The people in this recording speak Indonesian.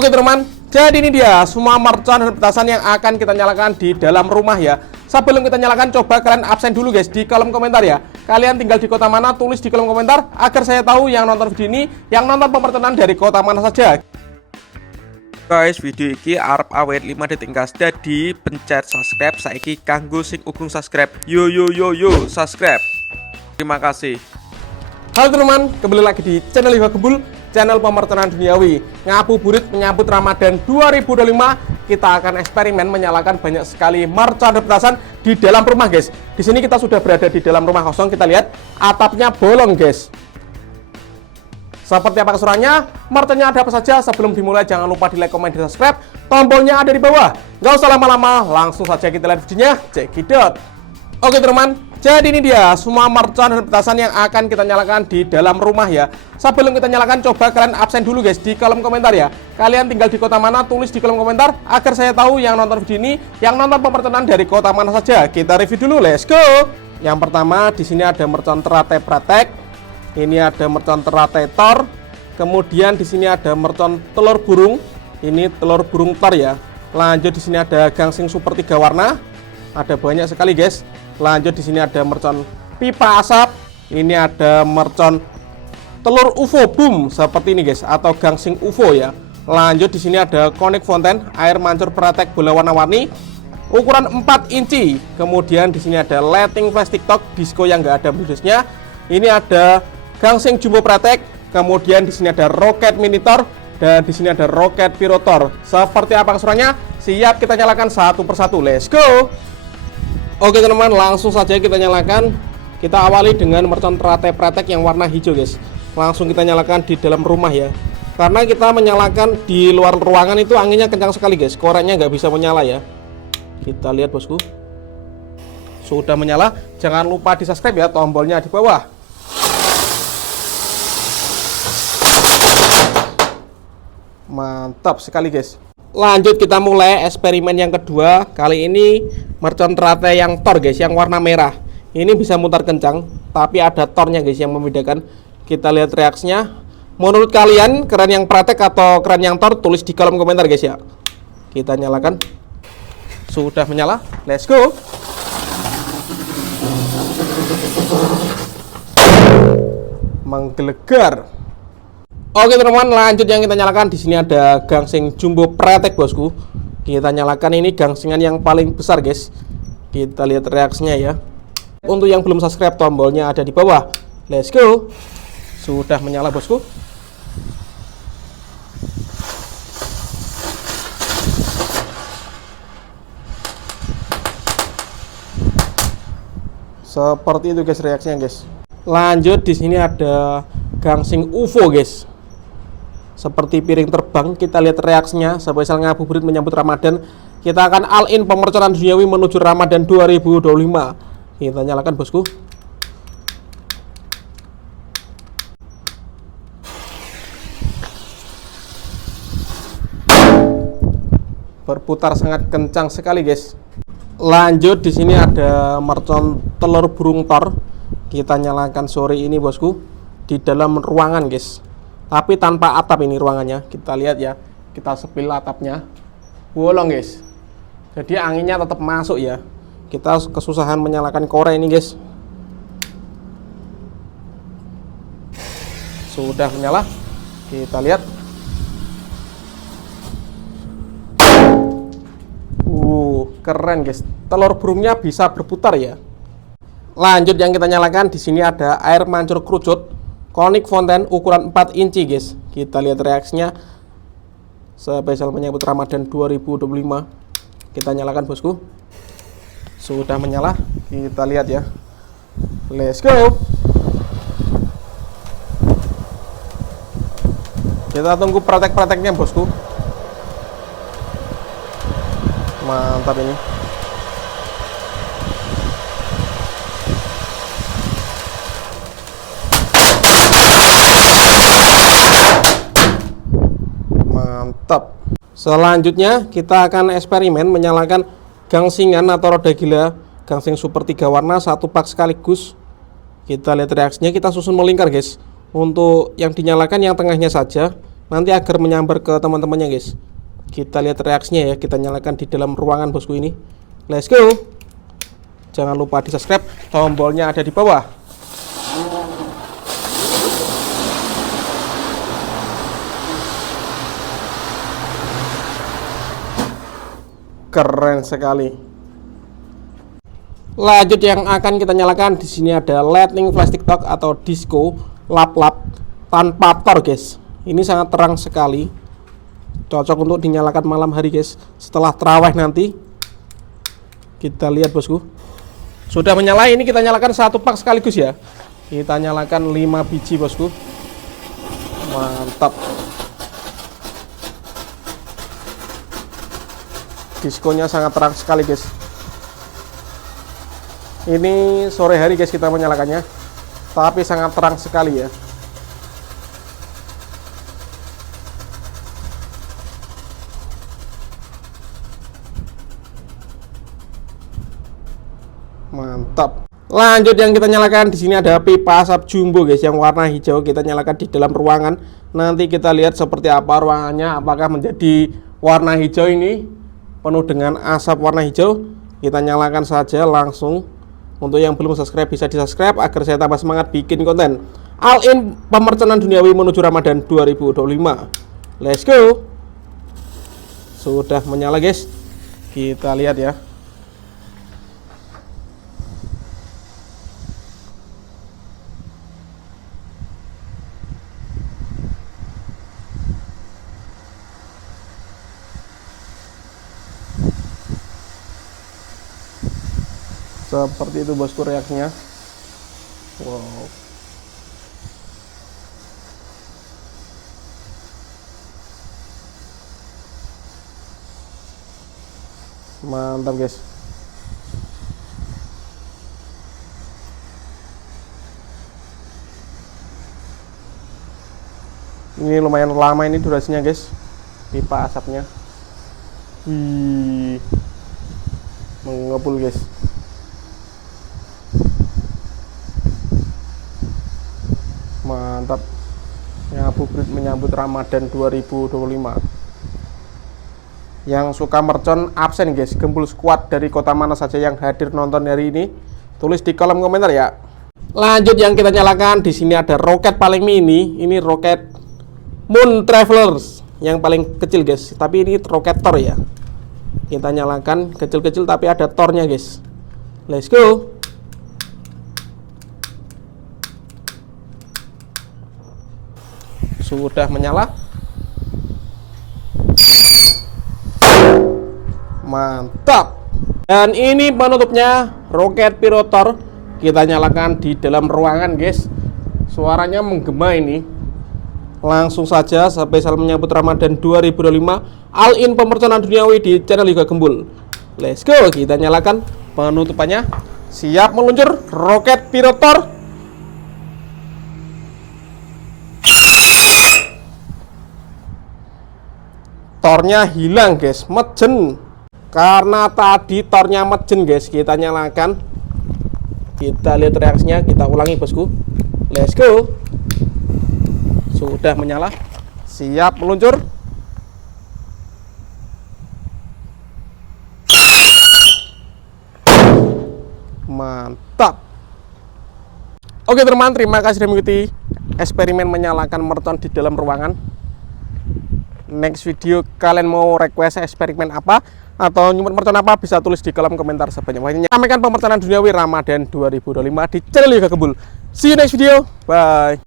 Oke teman, jadi ini dia semua mercon dan petasan yang akan kita nyalakan di dalam rumah ya. Sebelum kita nyalakan, coba kalian absen dulu guys di kolom komentar ya. Kalian tinggal di kota mana, tulis di kolom komentar agar saya tahu yang nonton video ini, yang nonton pemertenan dari kota mana saja. Guys, video iki arep awet 5 detik gas, jadi pencet subscribe saiki kanggo sing ugung subscribe. Yo subscribe. Terima kasih. Halo teman, kembali lagi di channel Iwa Gembul, channel pemertenan duniawi. Ngabuburit menyambut Ramadan 2025, kita akan eksperimen menyalakan banyak sekali mercon dan petasan di dalam rumah guys. Di sini kita sudah berada di dalam rumah kosong, kita lihat atapnya bolong guys. Seperti apa keseruannya, merconnya ada apa saja. Sebelum dimulai jangan lupa di like, komen, dan subscribe. Tombolnya ada di bawah. Nggak usah lama-lama, langsung saja kita lihat videonya. Cekidot. Oke teman, jadi ini dia semua mercon dan petasan yang akan kita nyalakan di dalam rumah ya. Sebelum kita nyalakan, coba kalian absen dulu guys di kolom komentar ya. Kalian tinggal di kota mana, tulis di kolom komentar agar saya tahu yang nonton video ini, yang nonton pemertenan dari kota mana saja. Kita review dulu, let's go. Yang pertama di sini ada mercon teratai pratek. Ini ada mercon teratai tor. Kemudian di sini ada mercon telur burung. Ini telur burung tor ya. Lanjut di sini ada gangsing super 3 warna. Ada banyak sekali guys. Lanjut di sini ada mercon pipa asap. Ini ada mercon telur UFO boom seperti ini guys, atau gangsing UFO ya. Lanjut di sini ada konik fonten air mancur pratek bola warna-warni ukuran 4 inci. Kemudian di sini ada lighting flash TikTok disco yang enggak ada blusnya. Ini ada gangsing jumbo pratek. Kemudian di sini ada roket minitor dan di sini ada roket pirotor. Seperti apa keseruannya? Siap kita nyalakan satu persatu. Let's go. Oke teman-teman, langsung saja kita nyalakan. Kita awali dengan mercon teratai pratek yang warna hijau guys. Langsung kita nyalakan di dalam rumah ya. Karena kita menyalakan di luar ruangan itu anginnya kencang sekali guys. Koreknya nggak bisa menyala ya. Kita lihat bosku. Sudah menyala. Jangan lupa di subscribe ya, tombolnya di bawah. Mantap sekali guys. Lanjut kita mulai eksperimen yang kedua. Kali ini mercon teratai yang tor guys, yang warna merah. Ini bisa mutar kencang, tapi ada tornya guys yang membedakan. Kita lihat reaksinya. Menurut kalian keren yang pratek atau keren yang tor? Tulis di kolom komentar guys ya. Kita nyalakan. Sudah menyala. Let's go. Menggelegar. Oke teman-teman, lanjut yang kita nyalakan. Di sini ada gangsing jumbo pratek bosku. Kita nyalakan, ini gangsingan yang paling besar guys. Kita lihat reaksinya ya. Untuk yang belum subscribe, tombolnya ada di bawah. Let's go. Sudah menyala bosku. Seperti itu guys reaksinya guys. Lanjut di sini ada gangsing UFO guys. Seperti piring terbang, kita lihat reaksinya. Spesial ngabuburit menyambut Ramadan. Kita akan all in pemerconan duniawi menuju Ramadan 2025. Kita nyalakan bosku. Berputar sangat kencang sekali guys. Lanjut di sini ada mercon telur burung tor. Kita nyalakan sore ini bosku di dalam ruangan guys. Tapi tanpa atap ini ruangannya. Kita lihat ya. Kita sepil atapnya. Bolong guys. Jadi anginnya tetap masuk ya. Kita kesusahan menyalakan korek ini guys. Sudah menyala. Kita lihat. Keren guys. Telur burungnya bisa berputar ya. Lanjut yang kita nyalakan, di sini ada air mancur kerucut konik fonten ukuran 4 inci guys. Kita lihat reaksinya. Spesial menyambut Ramadan 2025. Kita nyalakan bosku. Sudah menyala. Kita lihat ya. Let's go. Kita tunggu praktek-prakteknya bosku. Mantap ini. Mantap. Selanjutnya kita akan eksperimen menyalakan gangsingan atau roda gila gangsing super 3 warna satu pak sekaligus. Kita lihat reaksinya. Kita susun melingkar guys. Untuk yang dinyalakan yang tengahnya saja. nanti agar menyambar ke teman-temannya guys. Kita lihat reaksinya ya, kita nyalakan di dalam ruangan bosku ini. Let's go. Jangan lupa di subscribe, tombolnya ada di bawah. Keren sekali. Lanjut yang akan kita nyalakan di sini ada lightning flash TikTok atau disco lap-lap tanpa tor guys. Ini sangat terang sekali. Cocok untuk dinyalakan malam hari guys. Setelah terawih nanti. Kita lihat bosku. Sudah menyala, ini kita nyalakan satu pak sekaligus ya. Kita nyalakan 5 biji bosku. Mantap. Diskonya sangat terang sekali guys. Ini sore hari guys kita menyalakannya, tapi sangat terang sekali ya. Mantap. Lanjut yang kita nyalakan di sini ada pipa asap jumbo guys yang warna hijau. Kita nyalakan di dalam ruangan. Nanti kita lihat seperti apa ruangannya, apakah menjadi warna hijau ini penuh dengan asap warna hijau. Kita nyalakan saja langsung. Untuk yang belum subscribe bisa di subscribe agar saya tambah semangat bikin konten. All in pemercenan duniawi menuju Ramadan 2025. Let's go. Sudah menyala guys. Kita lihat ya. Seperti itu bosku reaksinya. Wow. Mantap guys. Ini lumayan lama ini durasinya guys. Pipa asapnya. Mengepul guys. Mantap. Ngabuburit menyambut Ramadan 2025. Yang suka mercon absen guys. Gembul squad dari kota mana saja yang hadir nonton hari ini, tulis di kolom komentar ya. Lanjut yang kita nyalakan di sini ada roket paling mini. Ini roket Moon Travelers yang paling kecil guys. Tapi ini roket Thor ya. Kita nyalakan kecil-kecil tapi ada tornya guys. Let's go. Sudah menyala. Mantap. Dan ini penutupnya roket pirotor. Kita nyalakan di dalam ruangan guys. Suaranya menggema ini. Langsung saja spesial menyambut Ramadan 2025. All in pemercenan duniawi di channel Yoga Gembul. Let's go. Kita nyalakan penutupannya. Siap meluncur roket pirotor. Tornya hilang guys, mejen. Karena tadi tornya mejen guys, kita nyalakan. Kita lihat reaksinya, kita ulangi bosku. Let's go. Sudah menyala. Siap meluncur. Mantap. Oke teman, terima kasih sudah mengikuti eksperimen menyalakan mercon di dalam ruangan. Next video kalian mau request eksperimen apa atau nyumput mercon apa, bisa tulis di kolom komentar sebanyak-banyaknya. Sampaikan pemercenan duniawi Ramadan 2025 di channel Yoga Gembul. See you next video. Bye.